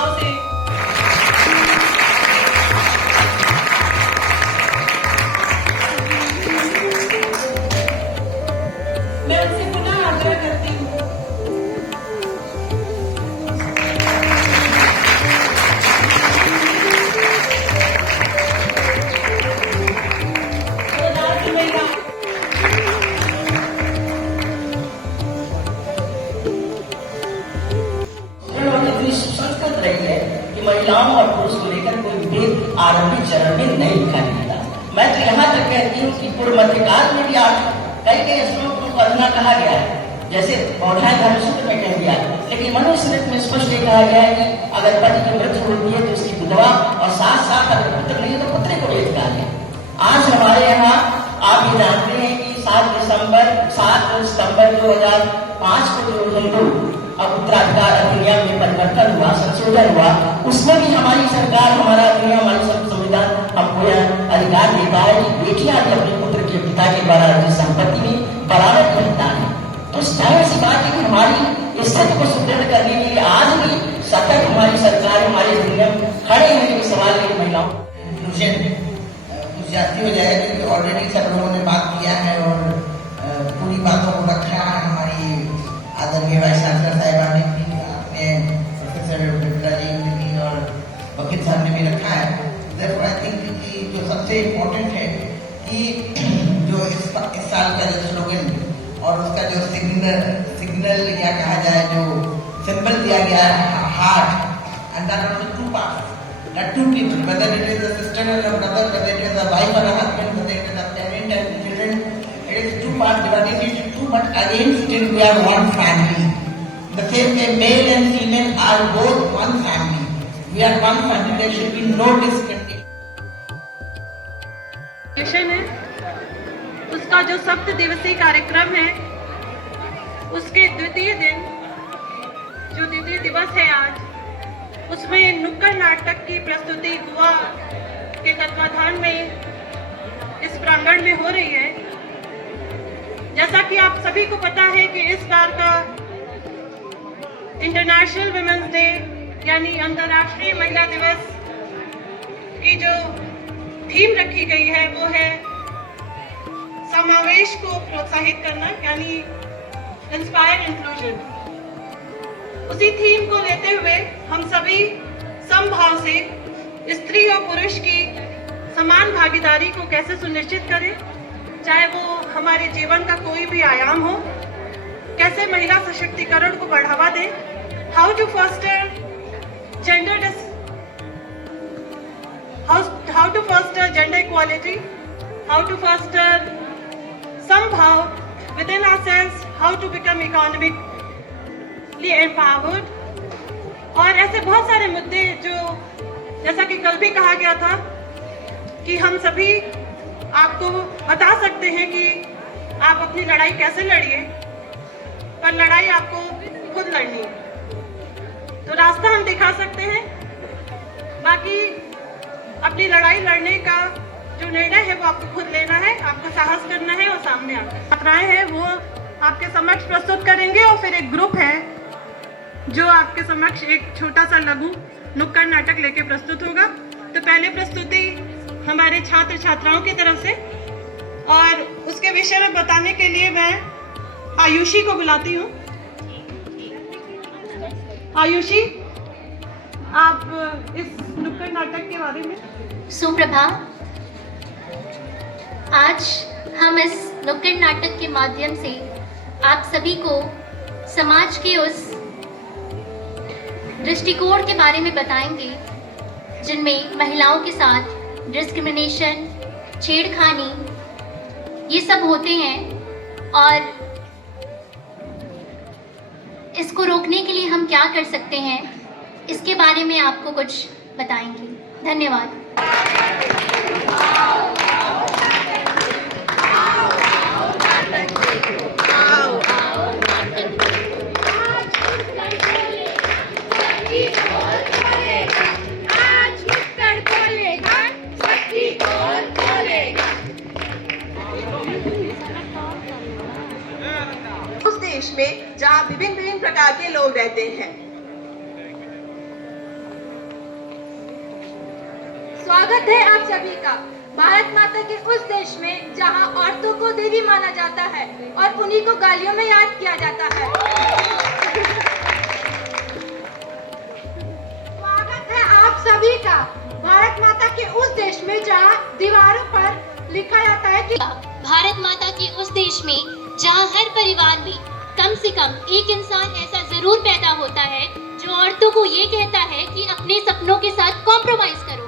भाव से मैं उनसे पुनः आग्रह करती हूँ संस्कृत रही है कि महिलाओं और पुरुष को लेकर कोई भेद आरंभिक चरण में नहीं दिखाई देता। मैं तो यहाँ तक कहती हूँ कि पूर्व मध्यकाल में भी आज कई श्लोक को पढ़ना कहा गया है, जैसे बौधायन धर्मसूत्र में कह दिया, लेकिन मनुस्मृति में स्पष्ट कहा गया है कि अगर पति की मृत्यु होती है तो उसकी विधवा और साथ साथ अगर पुत्र नहीं है तो पुत्री को भेज डाले। आज हमारे यहाँ आप ये जानते हैं कि 7 सितंबर 2005 को जो हिंदू और उत्तराधिकार अधिनियम में परिवर्तन हुआ, संशोधन हुआ, उसमें भी हमारी सरकार, हमारा अधिनियम, हमारी संविधान हमको यह अधिकार देता है कि बेटियां भी अपने पुत्र के पिता के द्वारा रचित संपत्ति में बराबर की हकदार है। तो जाहिर सी बात है कि हमारी स्थिति को सुदृढ़ करने के लिए आज भी सतत हमारी सरकार, हमारे अधिनियम खड़े हैं इस सवाल के महिलाओं मुझे कुछ जाती हो जाएगा क्योंकि ऑलरेडी सब लोगों ने बात किया है और पूरी बातों को रखा है। हमारी आदरणीय वाइस चांसलर साहिबा ने भी, आपने प्रोफेसर बिप्ला जी ने भी और वकील साहब ने भी रखा है। Therefore I think कि जो सबसे इम्पोर्टेंट है कि जो इस साल का जो स्लोगन और उसका जो सिग्नल या कहा जाए जो सिंबल दिया गया है, heart and that are two parts, that two people, whether it is a sister and a brother, whether it is a wife or a husband, whether it is a parent and children, it is two parts divided into two, but again still we are one family. The same way male and female are both one family. We are one family. There should be no discrimination. है उसका जो 7 दिवसीय कार्यक्रम है, उसके द्वितीय दिवस है आज, उसमें नुक्कड़ नाटक की प्रस्तुति गोवा के तत्वाधान में इस प्रांगण में हो रही है। जैसा कि आप सभी को पता है कि इस बार का इंटरनेशनल वुमेन्स डे यानी अंतर्राष्ट्रीय महिला दिवस की जो थीम रखी गई है वो है समावेश को प्रोत्साहित करना, यानी इंस्पायर इंक्लूजन। उसी थीम को लेते हुए हम सभी समभाव से स्त्री और पुरुष की समान भागीदारी को कैसे सुनिश्चित करें, चाहे वो हमारे जीवन का कोई भी आयाम हो, कैसे महिला सशक्तिकरण को बढ़ावा दें, how to foster gender equality, how to foster समभाव within ourselves, how to become economically empowered, और ऐसे बहुत सारे मुद्दे जो जैसा कि कल भी कहा गया था कि हम सभी आपको बता सकते हैं कि आप अपनी लड़ाई कैसे लड़िए, पर लड़ाई आपको खुद लड़नी है। तो रास्ता हम दिखा सकते हैं, बाकी अपनी लड़ाई लड़ने का जो निर्णय है वो आपको खुद लेना है, आपको साहस करना है और सामने आना है। छात्राएं हैं वो आपके समक्ष प्रस्तुत करेंगे और फिर एक ग्रुप है जो आपके समक्ष एक छोटा सा लघु नुक्कड़ नाटक लेके प्रस्तुत होगा। तो पहले प्रस्तुति हमारे छात्र छात्राओं की तरफ से, और उसके विषय में बताने के लिए मैं आयुषी को बुलाती हूँ। आयुषी, आप इस नुक्कड़ नाटक के बारे में। सुप्रभा, आज हम इस नुक्कड़ नाटक के माध्यम से आप सभी को समाज के उस दृष्टिकोण के बारे में बताएंगे जिनमें महिलाओं के साथ डिस्क्रिमिनेशन, छेड़खानी ये सब होते हैं, और इसको रोकने के लिए हम क्या कर सकते हैं, इसके बारे में आपको कुछ बताएंगे। धन्यवाद। उस देश में जहाँ विभिन्न प्रकार के लोग रहते हैं, स्वागत है आप सभी का भारत माता के उस देश में जहां औरतों को देवी माना जाता है और उन्हीं को गालियों में याद किया जाता है। स्वागत है आप सभी का भारत माता के उस देश में जहां दीवारों पर लिखा जाता है कि भारत माता के उस देश में जहां हर परिवार में कम से कम एक इंसान ऐसा जरूर पैदा होता है जो औरतों को ये कहता है कि अपने सपनों के साथ कॉम्प्रोमाइज करो।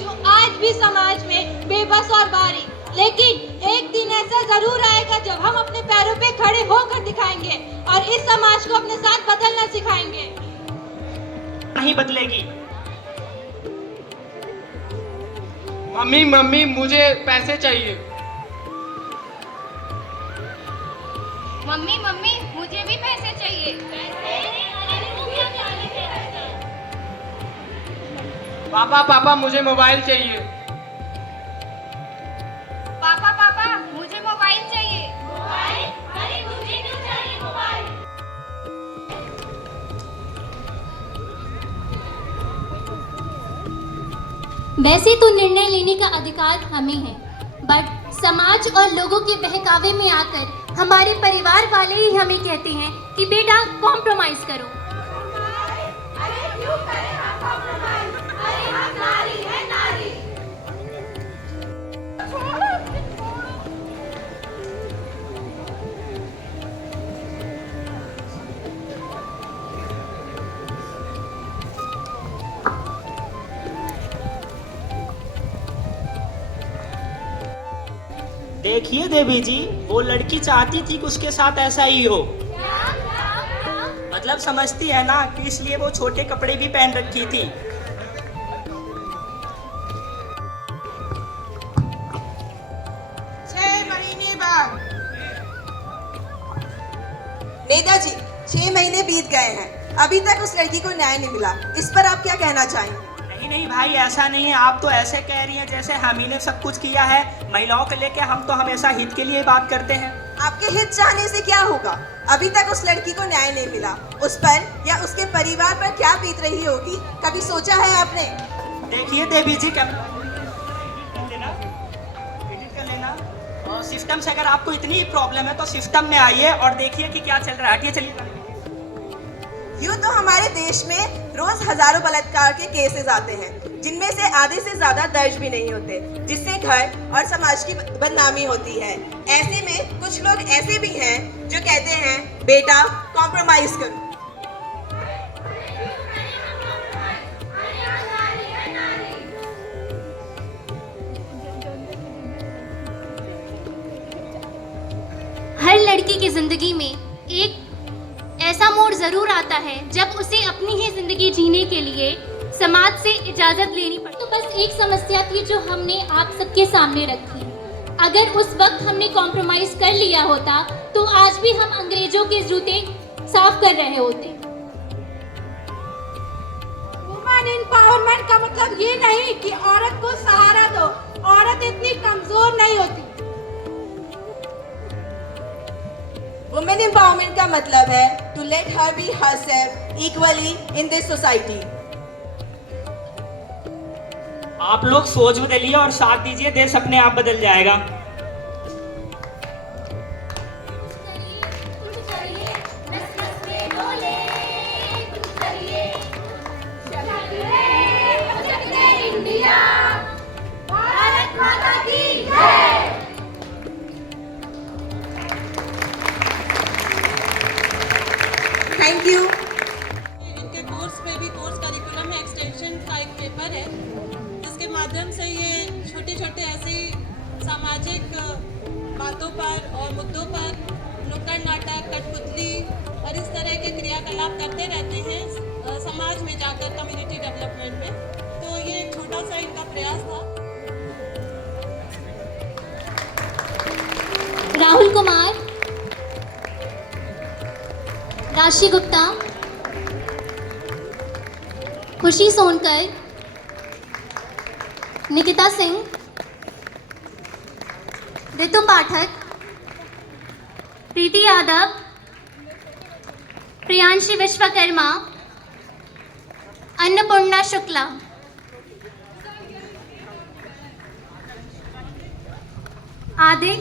जो आज भी समाज में बेबस और बारी, लेकिन एक दिन ऐसा जरूर आएगा जब हम अपने पैरों पे खड़े होकर दिखाएंगे और इस समाज को अपने साथ बदलना सिखाएंगे। नहीं बदलेगी। मम्मी मम्मी मुझे पैसे चाहिए। मम्मी मम्मी मुझे भी पैसे चाहिए। पापा पापा मुझे मोबाइल चाहिए। पापा पापा मुझे मोबाइल चाहिए। मोबाइल? अरे मुझे क्यों चाहिए मोबाइल? वैसे तो निर्णय लेने का अधिकार हमें है, बट समाज और लोगों के बहकावे में आकर हमारे परिवार वाले ही हमें कहते हैं कि बेटा कॉम्प्रोमाइज करो। अरे क्यों करें हम कॉम्प्रोमाइज? अरे हम नारी हैं नारी। देखिए देवी जी, वो लड़की चाहती थी कि उसके साथ ऐसा ही हो। मतलब समझती है ना कि इसलिए वो छोटे कपड़े भी पहन रखी थी। महीने बाद नेताजी 6 महीने बीत गए हैं, अभी तक उस लड़की को न्याय नहीं मिला। इस पर आप क्या कहना चाहेंगे? नहीं नहीं भाई, ऐसा नहीं है। आप तो ऐसे कह रही हैं जैसे हम ही ने सब कुछ किया है। महिलाओं को लेके हम तो हमेशा हित के लिए बात करते हैं। आपके हित चाहने से क्या होगा? अभी तक उस लड़की को न्याय नहीं मिला। उस पर या उसके परिवार पर क्या बीत रही होगी, कभी सोचा है आपने? देखिए देवी जी, एडिट कर लेना। और सिस्टम से अगर आपको इतनी प्रॉब्लम है तो सिस्टम में आइए और देखिए कि क्या चल रहा है। हटिए, चलिए। यूँ तो हमारे देश में रोज हजारों बलात्कार के केसेस आते हैं, जिनमें से आधे से ज्यादा दर्ज भी नहीं होते, जिससे घर और समाज की बदनामी होती है। ऐसे में कुछ लोग ऐसे भी हैं जो कहते हैं बेटा कॉम्प्रोमाइज करो। हर लड़की की जिंदगी में एक ऐसा मोड़ जरूर आता है जब उसे अपनी ही जिंदगी जीने के लिए समाज से इजाजत लेनी पड़ती। तो बस एक समस्या थी जो हमने आप सबके सामने रखी। अगर उस वक्त हमने कॉम्प्रोमाइज कर लिया होता तो आज भी हम अंग्रेजों के जूते साफ कर रहे होते। वुमेन एम्पावरमेंट का मतलब ये नहीं कि औरत को सहारा दो, औरत इतनी कमजोर नहीं होती। वुमेन एम्पावरमेंट का मतलब है to let her be herself equally in this society. आप लोग सोच बदलिए और साथ दीजिए, देश अपने आप बदल जाएगा। Thank you. इनके कोर्स में भी कोर्स करिकुलम में एक्सटेंशन का एक पेपर है, जिसके माध्यम से ये छोटे छोटे ऐसे सामाजिक बातों पर और मुद्दों पर नुक्कड़ नाटक, कठपुतली और इस तरह के क्रियाकलाप करते रहते हैं समाज में जाकर, कम्युनिटी डेवलपमेंट में। तो ये एक छोटा सा इनका प्रयास था। राहुल कुमार, राशि गुप्ता, खुशी सोनकर, निकिता सिंह, ऋतु पाठक, प्रीति यादव, प्रियांशी विश्वकर्मा, अन्नपूर्णा शुक्ला, आदि,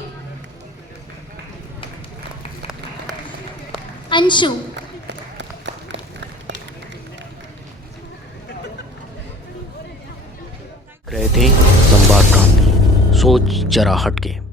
अंशु। रहे थे संवाद क्रांति, सोच जरा हटके।